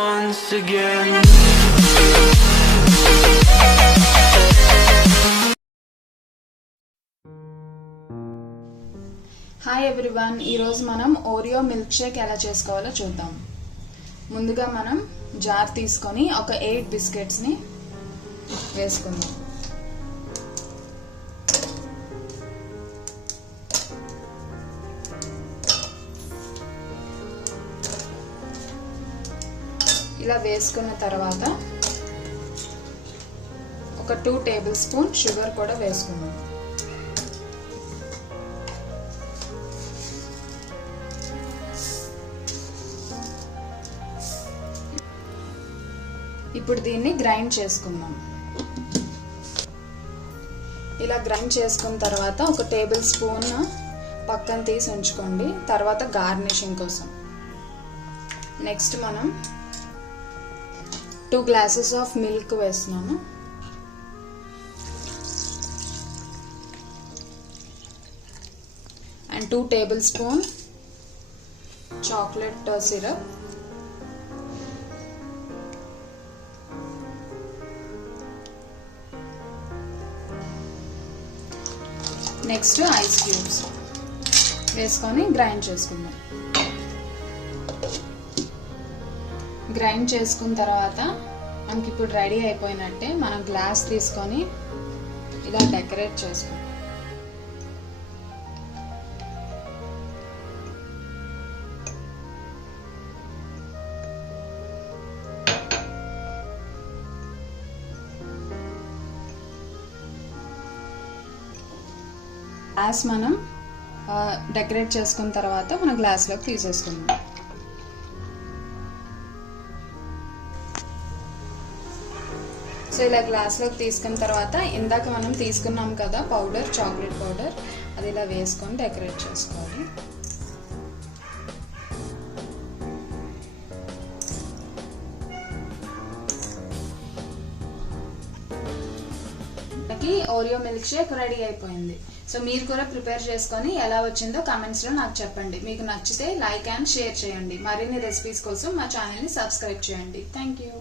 once again. Hi everyone, ఈరోజు మనం Oreo milk shake ఎలా చేసుకోవాలో చూద్దాం. ముందుగా మనం జార్ తీసుకొని ఒక 8 బిస్కెట్స్ని వేసుకుందాం. ఇలా వేసుకున్న తర్వాత ఒక 2 టేబుల్ స్పూన్ షుగర్ కూడా వేసుకుందాం. ఇప్పుడు దీన్ని గ్రైండ్ చేసుకుందాం. ఇలా గ్రైండ్ చేసుకున్న తర్వాత ఒక టేబుల్ స్పూన్ పక్కన తీసి ఉంచుకోండి, తర్వాత గార్నిషింగ్ కోసం. నెక్స్ట్ మనం 2 గ్లాసెస్ ఆఫ్ మిల్క్ వేస్తున్నాను. And 2 table spoon chocolate syrup. Next ice cubes వేసుకొని గ్రైండ్ చేసుకుందాం. గ్రైండ్ చేసుకున్న తర్వాత మనకి ఇప్పుడు రెడీ అయిపోయినట్టే. మనం గ్లాస్ తీసుకొని ఇలా డెకరేట్ చేసుకుందాం. గ్లాస్ మనం డెకరేట్ చేసుకున్న తర్వాత మన గ్లాస్లోకి తీసేసుకుందాం. సో ఇలా గ్లాస్లోకి తీసుకున్న తర్వాత ఇందాక మనం తీసుకున్నాం కదా పౌడర్, చాక్లెట్ పౌడర్, అది ఇలా వేసుకొని డెకరేట్ చేసుకోవాలి. ఓరియో మిల్క్ షేక్ రెడీ అయిపోయింది. సో మీరు కూడా ప్రిపేర్ చేసుకొని ఎలా వచ్చిందో కామెంట్స్ లో నాకు చెప్పండి. మీకు నచ్చితే లైక్ అండ్ షేర్ చేయండి. మరిన్ని రెసిపీస్ కోసం మా ఛానల్ ని సబ్స్క్రైబ్ చేయండి. Thank you.